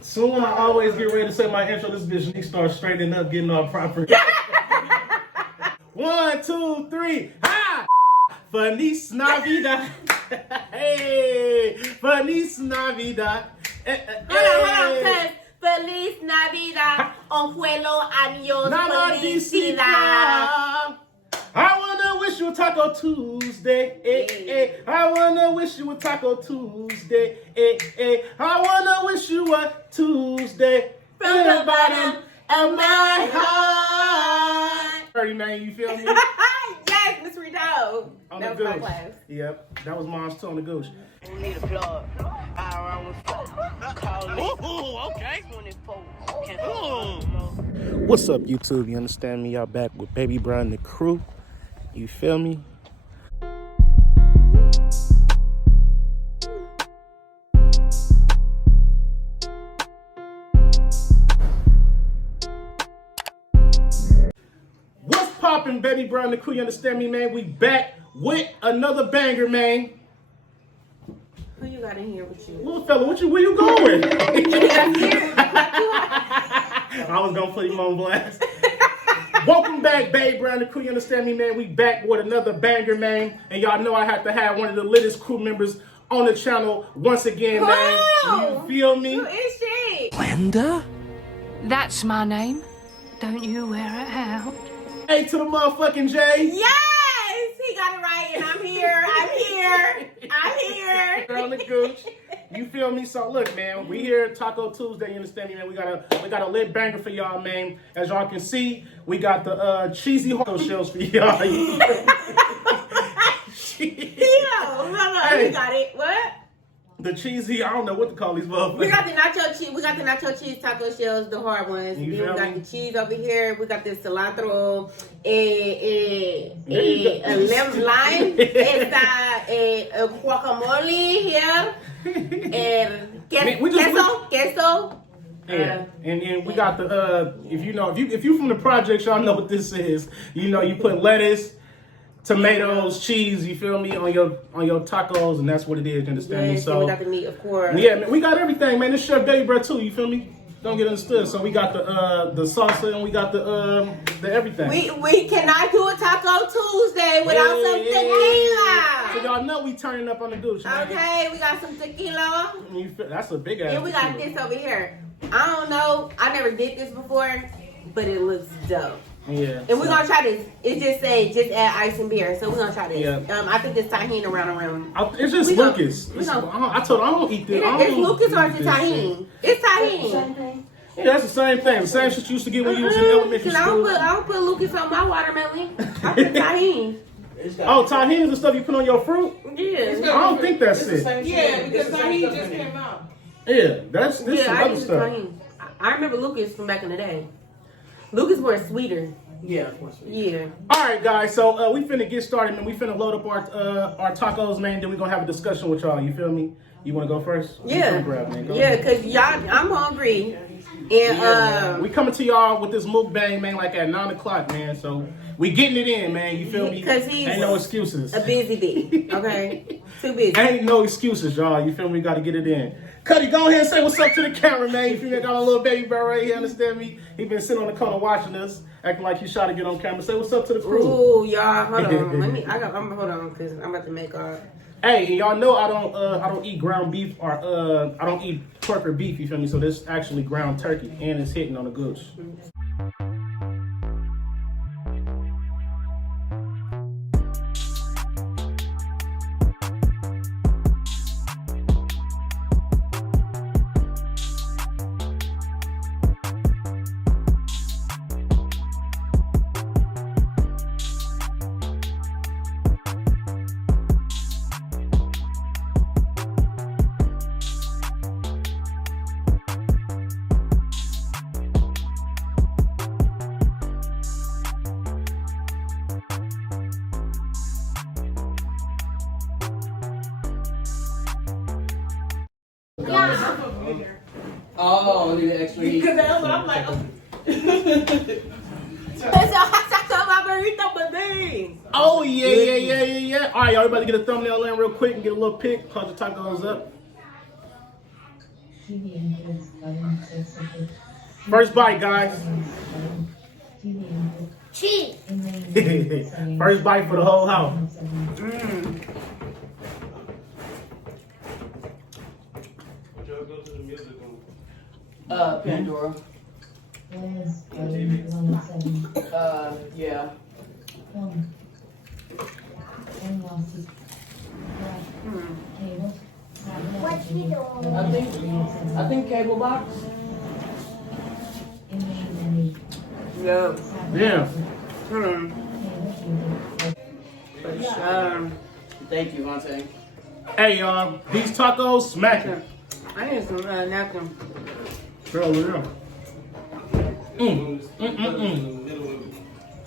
Soon I always get ready to say my intro. This bitch needs to start straightening up, getting all proper. 1, 2, 3, ha! Feliz Navidad. Hey, Feliz Navidad. Hold on, cuz Feliz Navidad, Onjuelo, Años, Felicidad. I wanna wish you a Taco Tuesday. I wanna wish you a Taco Tuesday. I wanna wish you a Tuesday From the bottom of my heart. 30, man, you feel me? Yes, Miss Rito. On That the was my gooch. class. Yep, that was mom's too on the gooch. Need a plug. I run with fuck. Call me. Ooh, okay. 24. What's up, YouTube? You understand me? Y'all back with Baby Bro and the crew. You feel me? What's poppin', Baby Bro and the crew? You understand me, man? We back with another banger, man. Who you got in here with you? Little fella, where you going? I I was gonna put him on blast. Welcome back, Babe Brown, the crew. You understand me, man? We back with another banger, man. And y'all know I have to have one of the littest crew members on the channel once again, man. You feel me? Who is she? Glenda? That's my name. Don't you wear it out. Hey to the motherfucking J. Yes! He got it right, and I'm here. I'm here. On the gooch. You feel me? So look, man, we here Taco Tuesday. You understand me, man? We got a lit banger for y'all, man. As y'all can see, we got the cheesy taco shells for y'all. Yo, Hey. we got it. What? The cheesy, I don't know what to call these motherfuckers. We got the nacho cheese. We got the nacho cheese taco shells, the hard ones. You Then we feel got me? the cheese over here. We got the cilantro, lemon lime, guacamole here, queso. Yeah, and then we got the if you from the projects, y'all know what this is. You know, you put lettuce, tomatoes, cheese. You feel me on your tacos, and that's what it is. You understand me? Yes, So we got the meat, of course. yeah, man, we got everything, man. This Chef Baby Bread too. You feel me? Don't get understood. So we got the salsa and we got the everything. We cannot do a Taco Tuesday without some So tequila. y'all know we turning up on the gooch, man. Okay, we got some tequila. That's a big ass. And we got tequila. this over here. I don't know. I never did this before, but it looks dope. Yeah. And we're gonna try this. It just add ice and beer. So we're gonna try this. Yeah. I think it's tahini around. It's just We gonna- Lucas. we gonna- I told her I don't eat this. I It's don't Lucas or eat it's this tahini? It's tahini. Yeah, that's the same thing. The same shit you used to get when you was in elementary Cause school. I don't put Lucas on my watermelon. I put tahini. Oh, tahini is the stuff you put on your fruit? Yeah. I don't think that's it. Yeah, because tahini just came out. Yeah, this Yeah, some I other use stuff. tahini. I remember Lucas from back in the day. Lucas was sweeter. Yeah, of course. Yeah. All right, guys. So we finna get started, man. We finna load up our tacos, man. Then we gonna have a discussion with y'all. You feel me? You wanna go first? Yeah. Grab, man. Go Yeah, ahead. cause y'all, I'm hungry. And Yeah, man. We coming to y'all with this mukbang, man, like at 9 o'clock, man. So we getting it in, man. You feel me? Because he's Ain't no excuses. a busy bee. Okay, too busy. Ain't no excuses, y'all. You feel me? We got to get it in. Cuddy, go ahead and say what's up to the camera, man. You feel me? I got a little baby bear right here, understand me? He been sitting on the corner watching us, acting like he shot to get on camera. Say what's up to the crew. Ooh, y'all, hold on. Hold on, cause I'm about to make Hey, and y'all know I don't eat ground beef or I don't eat pork or beef. You feel me? So this is actually ground turkey, and it's hitting on the gooch. Oh, I need an extra heat. Because that's what I'm like. Oh yeah. All right, y'all, everybody get a thumbnail in real quick and get a little pic. Cause the tacos up. First bite, guys. Cheese. First bite for the whole house. Pandora. Yeah. What you doing? I think cable box. Yeah. Yeah. Thank you, Vontae. Hey, y'all. These tacos smacking. I need some napkin. Girl, yeah.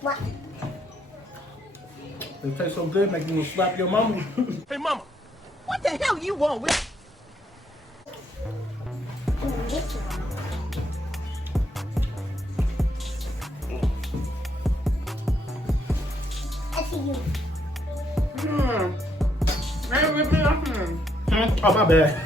What? They taste so good, make you want to slap your mama. Hey, mama, what the hell you want with? I see you. Oh, my bad.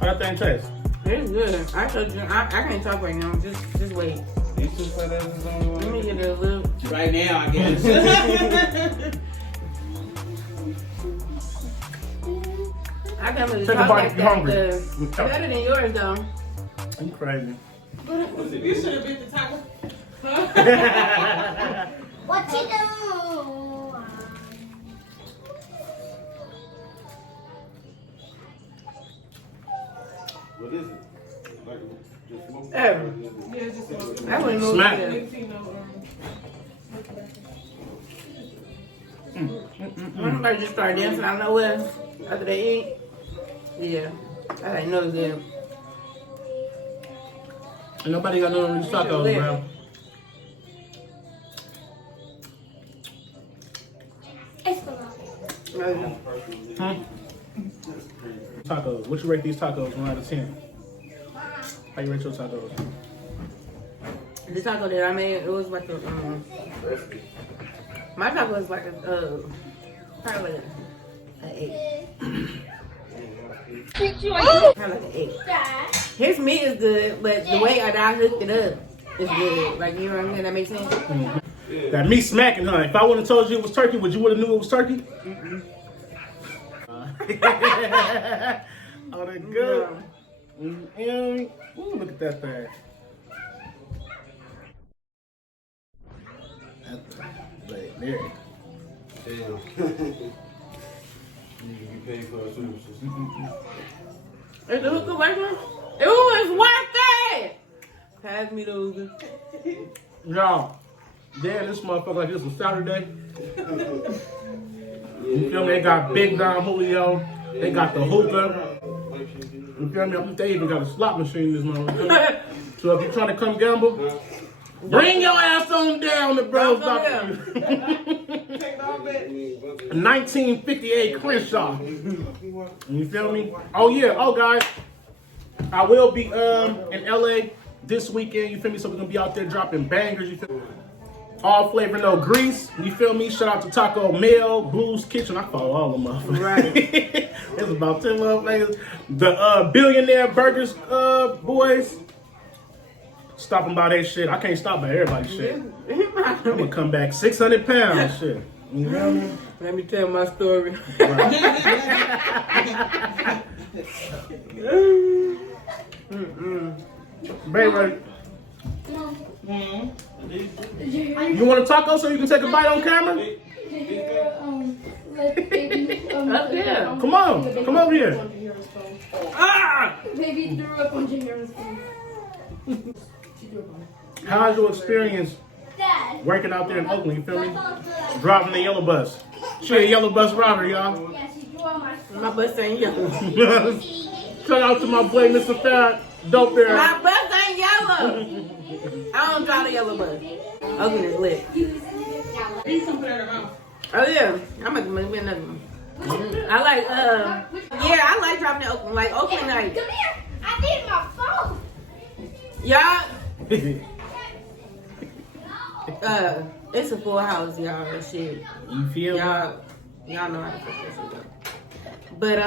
How that thing taste? It's good. I can't talk right now. Just wait. Let me get a little. Right now, I guess. I can't really Take a talk bite like if you're hungry. Better than yours, though. You crazy. You should have been the taco. What you doing? What is it? Like just smoke? I wouldn't know. Smack. Somebody just start dancing out of nowhere after they eat. Yeah, I didn't know that. Ain't nobody got none of these tacos, bro. It's gonna. Tacos. What you rate these tacos 1 out of 10? How you rate your tacos? The taco that I made, it was like a my taco was like a probably like an 8. Probably like an 8. His meat is good, but the way I hooked it up is good. Like, you know what I'm saying? That makes sense. That meat smacking, huh? If I wouldn't have told you it was turkey, would you would have knew it was turkey? Oh, that good. Ooh, look at that thing. That's there. Damn. You can be paid for our services. Is the hookah working? Ooh, it's working! Pass me the hookah. Y'all, damn, this motherfucker like this is Saturday. You feel me? They got Big Don Julio. They got the hookah. You feel me? I think they even got a slot machine in this motherfucker. So if you're trying to come gamble, bring your ass on down to Bros. 1958 Crenshaw. You feel me? Oh yeah. Oh guys, I will be in LA this weekend. You feel me? So we're gonna be out there dropping bangers. You feel me? All flavor, no grease. You feel me? Shout out to Taco Mail, Blues Kitchen. I follow all of them motherfuckers. Right. There's about 10 motherfuckers. The Billionaire Burgers boys. Stopping by their shit. I can't stop by everybody's shit. I'm gonna come back 600 pounds shit. You feel me? Let me tell my story. Baby, you want a taco so you can take a bite on camera? Come on, come over here. Ah! Baby threw up on Jahira's phone. How's your experience Dad. working out there in Oakland? You feel me? Driving the yellow bus. She a yellow bus driver, y'all. Yes, you drew on my phone. My bus ain't yellow. Shout out to my boy, Mr. Fat Dope there. My bus ain't yellow. I don't drive the yellow bus. Oakland is lit. Oh yeah, I'm gonna make me another one. I like yeah, I like driving to Oakland. Like Oakland night. Come here. I need my phone. Y'all it's a full house, y'all. Shit. You feel me? Y'all Y'all know how to fuck that shit up. But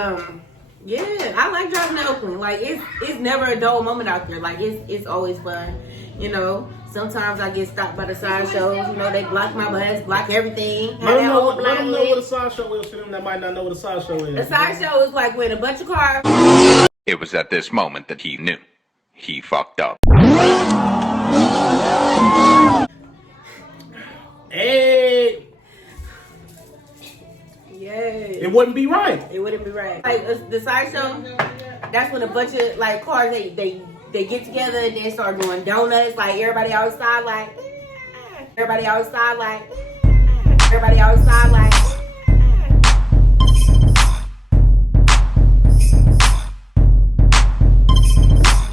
yeah, I like driving to Oakland. Like it's never a dull moment out there. Like it's always fun. You know, sometimes I get stopped by the side shows. You know, they block my bus, block everything. Let them know what a side show is to them that might not know what a side show is. A side show is like when a bunch of cars. It was at this moment that he knew. He fucked up. Hey! Yay. It wouldn't be right. It wouldn't be right. Like the side show, that's when a bunch of like cars they get together and they start doing donuts. Like everybody outside, like everybody outside, like everybody outside, like.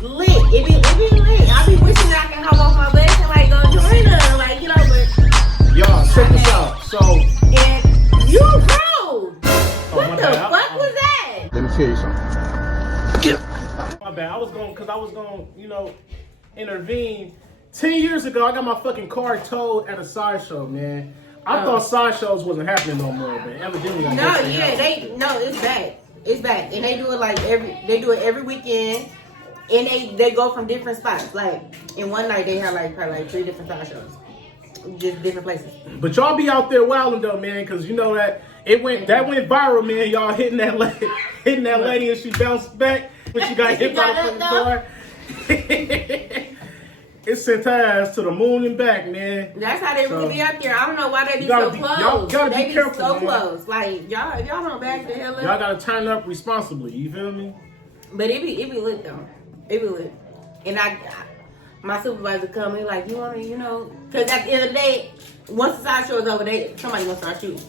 Lit. It be lit. I be wishing that I can hop off my bus and like go join them, like you know, but. Y'all, check this out. So. And you bro, what the fuck was that? Let me tell you something. My bad. I was going, you know, intervene. 10 years ago, I got my fucking car towed at a sideshow, man. I thought sideshows wasn't happening no more, but evidently. It's back. It's back, and they do it like every weekend, and they go from different spots. Like in one night, they have like probably like 3 different sideshows, just different places. But y'all be out there wilding though, man, because you know that went viral, man. Y'all hitting that lady, and she bounced back when she got hit by the fucking car. It sent her ass to the moon and back, man. That's how they really be out there. I don't know why they be so close. Y'all gotta they be careful, so man. close. Like y'all don't back the hell up. Y'all gotta turn up responsibly. You feel me? But it be lit though. It be lit. And my supervisor come in like, you want to, you know, because at the end of the day, once the side show is over, somebody gonna start shooting.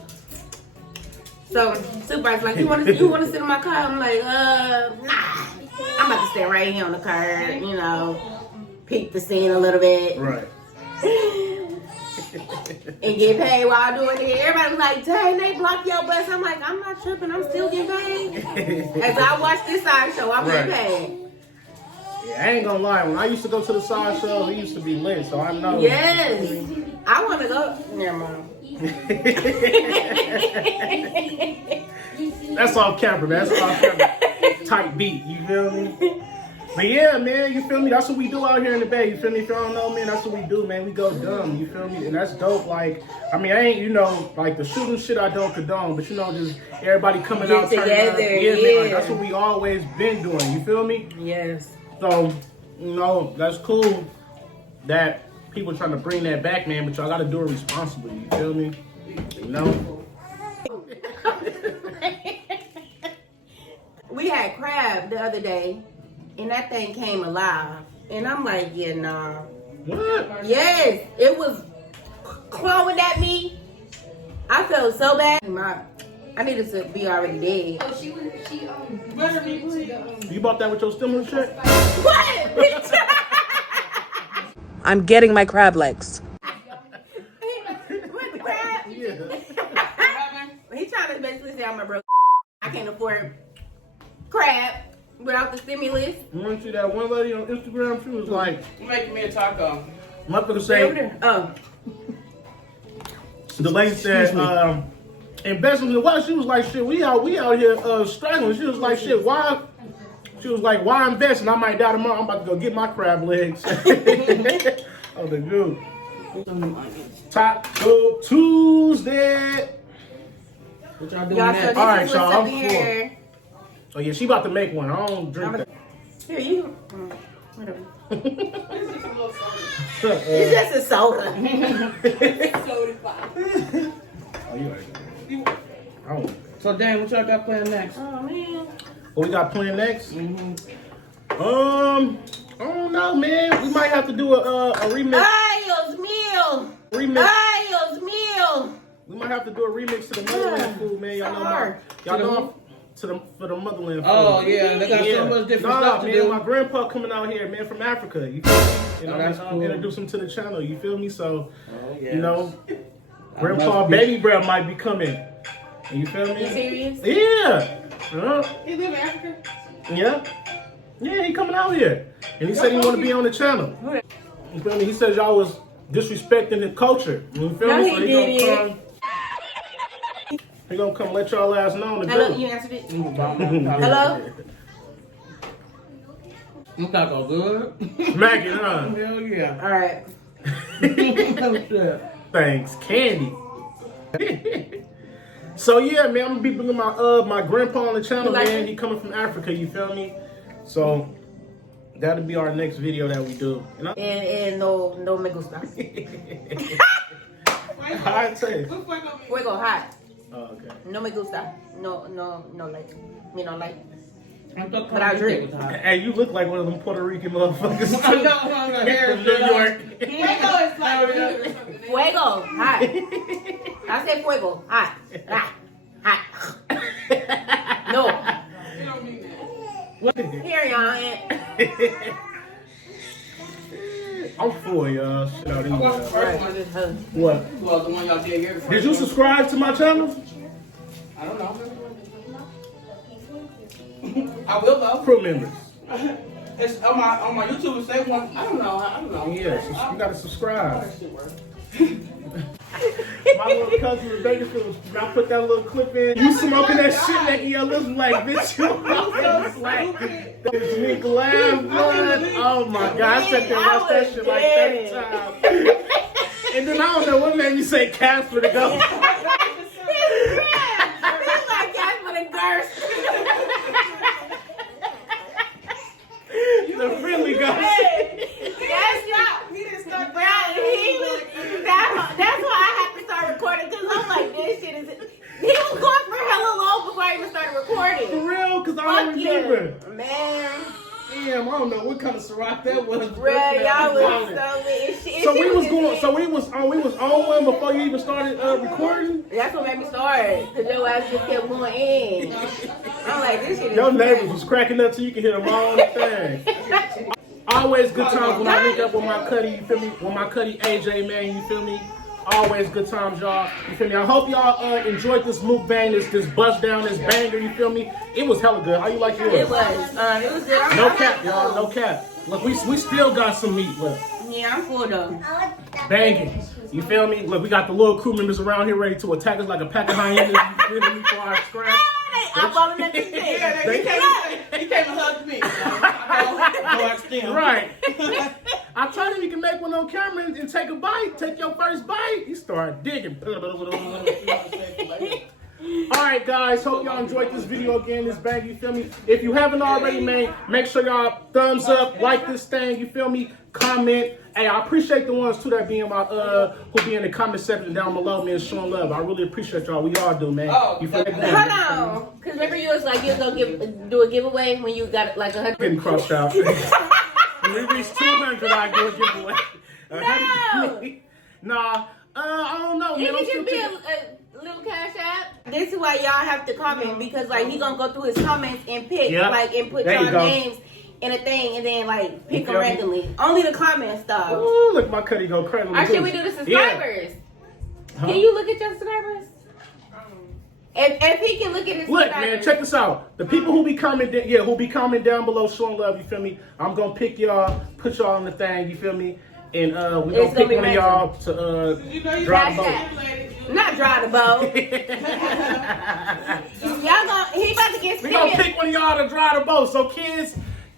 So supervisor's like, you want to sit in my car? I'm like, nah. I'm about to stay right here on the car, you know, peek the scene a little bit. Right. And get paid while doing it. Everybody's like, dang, they blocked your bus. I'm like, I'm not tripping. I'm still getting paid. As I watch this side show, I'm getting paid. Yeah, I ain't gonna lie. When I used to go to the side shows, it used to be lit, so I know. Yes. I want to go. Never mind. That's off camera, man. That's off camera. Tight beat, you feel me? But yeah, man, you feel me? That's what we do out here in the Bay, you feel me? If y'all don't know, man, that's what we do, man. We go dumb, you feel me? And that's dope. Like, I mean, I ain't, you know, like the shooting shit I don't condone, but you know, just everybody coming out together. Yeah, man, like, that's what we always been doing, you feel me? Yes. So, you know, that's cool that people trying to bring that back, man, but y'all gotta do it responsibly, you feel me? You know? We had crab the other day, and that thing came alive. And I'm like, yeah, nah. What? Yes, it was clawing at me. I felt so bad. I needed to be already dead. Oh, she You bought that with your stimulus check? What? I'm getting my crab legs. What, the crab? Yeah. He trying to basically say I'm a broke. I can't afford crab without the stimulus. You want to see that one lady on Instagram? She was like, You making me a taco. motherfucker say, Oh. the lady said, investment in what? She was like, shit, we out here struggling. She was like, shit, why? She was like, why invest? And I might die tomorrow. I'm about to go get my crab legs. Oh, the good. Taco Tuesday. What y'all doing Y'all, so next? this All right, is y'all, what's up I'm here. Oh yeah, she about to make one. I don't drink that. Here, you. Whatever. It's just a soda. Oh, you right. I don't. So, Dan, what y'all got planned next? Oh, man. What we got planned next? I don't know, man. We might have to do a remix. Ayos meal. Remix. Ayos meal. We might have to do a remix to the motherland food, man. Y'all know Hard. y'all know for the motherland food. Oh, yeah, they got so much different stuff to man, do. my grandpa coming out here, man, from Africa. You feel me? You know, that's I'm cool. introduce him to the channel. You feel me? So, Oh, yeah. you know, Grandpa Baby Breath might be coming. You feel me? You serious? Yeah. You live in Africa? Yeah. Yeah, he coming out here. And he said he want to be on the channel. You feel me? He said y'all was disrespecting the culture. You feel No, me? he So he didn't. gonna come. He gonna come let y'all ass know the Hello, good. you answered it. Hello? Hello. You thought that was good? Smack it, huh? Hell yeah. All right. Oh, shit. Thanks, Candy. So yeah, man, I'm gonna be bringing my grandpa on the channel, You like man. it? He coming from Africa, you feel me? So that'll be our next video that we do. You know? And no me gusta. I'd say. Fuego hot. Oh, okay. No me gusta. No like. Me no like. But I drink. Hey, you look like one of them Puerto Rican motherfuckers. I know, hair From New York. Fuego is like Fuego hot. I said fuego hot. Hot. No. you don't mean that. What? Here y'all. I'm full, y'all. Shit out I watched the anyway. first one. What? Well, the one y'all did here. Did you subscribe to my channel? I don't know. I will though. Crew members. It's on my YouTube. It say one. I don't know. Yeah, you gotta subscribe. That shit work. My little cousin in Bakersfield, I put that little clip in. You smoking that shit, making your lips like, bitch, you fucking slack. This nigga laugh, blood. Oh my god, I sat there and watched that shit like 30 times. And then I don't know what made me say Casper to go. He's like Casper the Ghost. The friendly ghost. That's He didn't start Right, he was. That's why I had to start recording because I'm like, this shit is. He was going for hella long before I even started recording. For real, because I don't Fuck you, remember. man. Damn, I don't know what kind of Ciroc that was. Bro, y'all was so lit. So we was going. So we was on one before you even started recording. That's what made me start. Cause your ass just kept going in. I'm like, this shit is. Your neighbors was cracking up till you could hear them all the thing. Always good times when I link up with my cuddy, you feel me? With my cuddy AJ, man, you feel me? Always good times, y'all. You feel me? I hope y'all enjoyed this mukbang, this bust down, this banger, you feel me? It was hella good. How you like yours? It was good. No cap, y'all, no cap. Look, we still got some meat left. Yeah, I'm full though. Banging. You feel me? Look, we got the little crew members around here ready to attack us like a pack of hyenas. You feel me? For our scratch. I'm falling at this thing. He came and hugged me. Go ask them. Right. I told him you can make one on camera and take a bite. Take your first bite. He started digging. Alright guys, hope y'all enjoyed this video again, this bang, you feel me? If you haven't already, man, make sure y'all thumbs up, like this thing, you feel me? Comment. Hey, I appreciate the ones too that be in my who be in the comment section down below, man, showing love. I really appreciate y'all. We all do, man. You feel me? Hold on. Cause remember you was like you was gonna do a giveaway when you got like 100. Getting crossed out. When we reach 200, I do a giveaway. No. Nah, I don't know. It Man, I'm could still just be a little cash app. This is why y'all have to comment because like he gonna go through his comments and pick like and put There you y'all go. names in a thing and then like pick them feel me? randomly. Only the comment stuff. Ooh, look, my cutty go crazy. Or should we do the subscribers? Huh? Can you look at your subscribers? If he can look at his Look, subscribers. man, check this out. The people who be commenting, who be commenting down below showing love, you feel me? I'm gonna pick y'all, put y'all on the thing, you feel me? And we It's gonna pick gonna be one of y'all to drive the boat. Hashtag. Not dry the boat. Y'all gonna he about to get We gonna scared. pick one of y'all to drive the boat. So kids,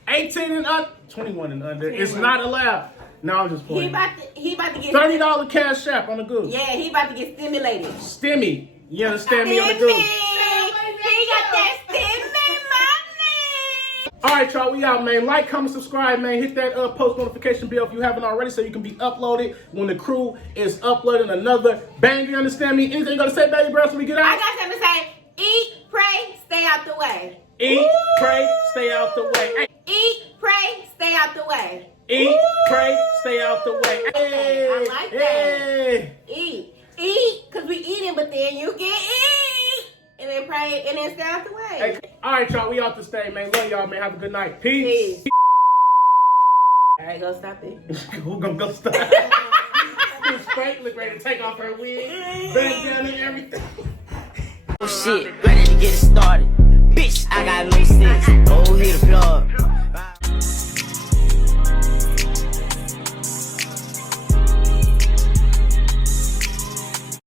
18 and up, 21 and under, it's not allowed. No, I'm just He playing. about to get $30 cash app on the goose. Yeah, he about to get stimulated. Stimmy. You understand me on the Stimmy. goose? He got that stimmy money. All right, y'all, we out, man. Like, comment, subscribe, man. Hit that post notification bell if you haven't already so you can be uploaded when the crew is uploading another bang. You understand me? Anything you got to say, baby girl, so we get out? I got something to say. Eat, pray, stay out the way. Eat, pray, stay out the way. Hey. Eat, pray, stay out the way. Eat, pray, stay out the way. Hey, I like that. Hey. Eat, because we eating, but then you get eat. And then pray, and then stay out the way. Hey. All right, y'all, we out this day, man. Love y'all, man. Have a good night. Peace. Peace. All right, go stop it. Who gonna go stop? Frank look ready to take off her wig, bandana and everything. Oh shit, ready to get it started. Bitch, I got no sense. Oh, hit the plug.